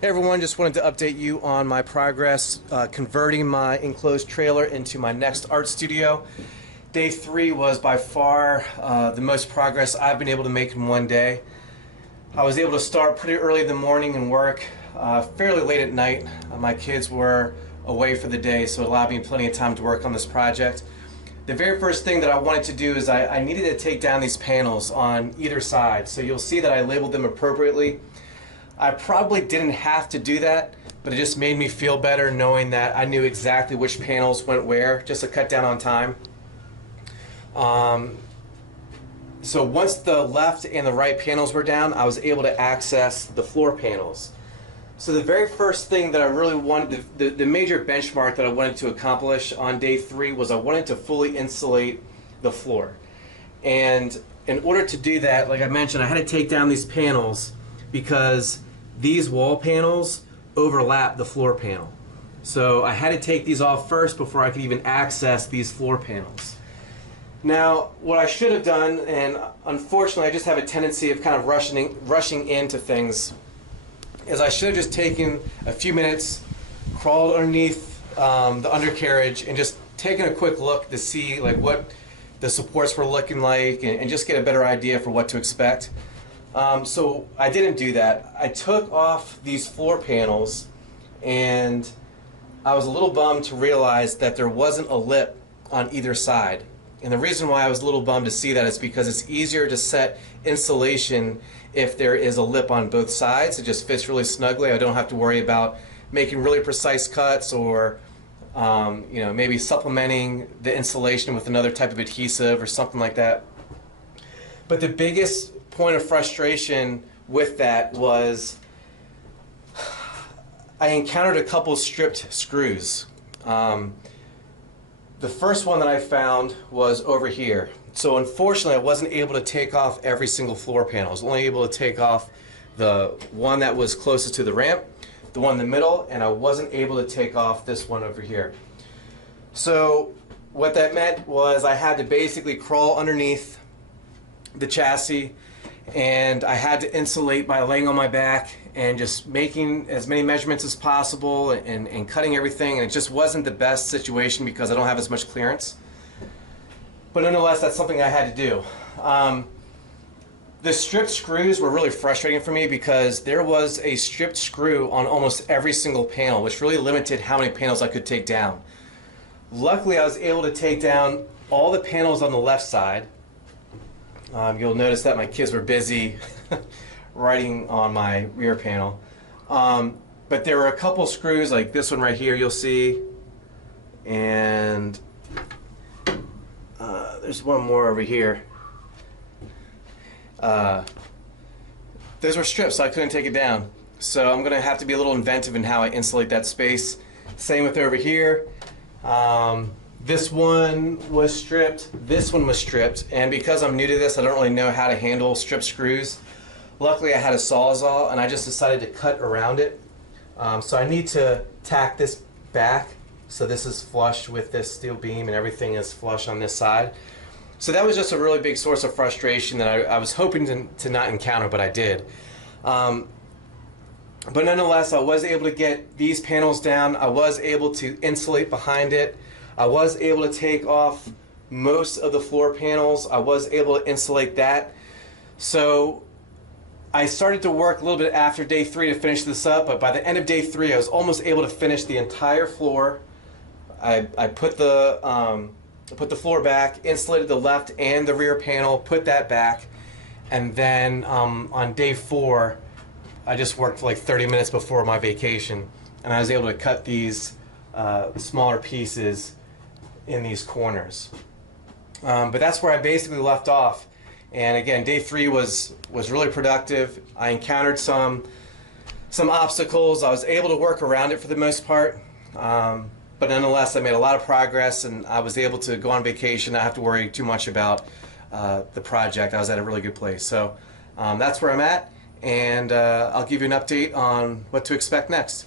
Hey everyone, just wanted to update you on my progress converting my enclosed trailer into my next art studio. Day 3 was by far the most progress I've been able to make in one day. I was able to start pretty early in the morning and work fairly late at night. My kids were away for the day, so it allowed me plenty of time to work on this project. The very first thing that I wanted to do is I needed to take down these panels on either side. So you'll see that I labeled them appropriately. I probably didn't have to do that, but it just made me feel better knowing that I knew exactly which panels went where, just to cut down on time. So once the left and the right panels were down, I was able to access the floor panels. So the very first thing that I really wanted, the major benchmark that I wanted to accomplish on day 3 was I wanted to fully insulate the floor. And in order to do that, like I mentioned, I had to take down these panels because these wall panels overlap the floor panel. So I had to take these off first before I could even access these floor panels. Now, what I should have done, and unfortunately I just have a tendency of kind of rushing into things, is I should have just taken a few minutes, crawled underneath the undercarriage, and just taken a quick look to see like what the supports were looking like and just get a better idea for what to expect. So I didn't do that. I took off these floor panels and I was a little bummed to realize that there wasn't a lip on either side. And the reason why I was a little bummed to see that is because it's easier to set insulation if there is a lip on both sides. It just fits really snugly. I don't have to worry about making really precise cuts or maybe supplementing the insulation with another type of adhesive or something like that. But the biggest point of frustration with that was I encountered a couple stripped screws. The first one that I found was over here. So unfortunately I wasn't able to take off every single floor panel. I was only able to take off the one that was closest to the ramp, the one in the middle, and I wasn't able to take off this one over here. So what that meant was I had to basically crawl underneath the chassis, and I had to insulate by laying on my back and just making as many measurements as possible and cutting everything, and it just wasn't the best situation because I don't have as much clearance. But nonetheless, that's something I had to do. The stripped screws were really frustrating for me because there was a stripped screw on almost every single panel, which really limited how many panels I could take down. Luckily, I was able to take down all the panels on the left side. You'll notice that my kids were busy writing on my rear panel. But there were a couple screws, like this one right here you'll see, and there's one more over here. Those were stripped, so I couldn't take it down. So I'm going to have to be a little inventive in how I insulate that space. Same with over here. This one was stripped, this one was stripped, and because I'm new to this, I don't really know how to handle stripped screws. Luckily I had a Sawzall and I just decided to cut around it. So I need to tack this back so this is flush with this steel beam and everything is flush on this side. So that was just a really big source of frustration that I was hoping to not encounter, but I did. But nonetheless, I was able to get these panels down. I was able to insulate behind it. I was able to take off most of the floor panels. I was able to insulate that. So I started to work a little bit after day 3 to finish this up, but by the end of day 3 I was almost able to finish the entire floor. I put the floor back, insulated the left and the rear panel, put that back, and then on day 4 I just worked for like 30 minutes before my vacation, and I was able to cut these smaller pieces in these corners. But that's where I basically left off. And again, day 3 was really productive. I encountered some obstacles. I was able to work around it for the most part. But nonetheless, I made a lot of progress, and I was able to go on vacation, not have to worry too much about the project. I was at a really good place. So that's where I'm at, and I'll give you an update on what to expect next.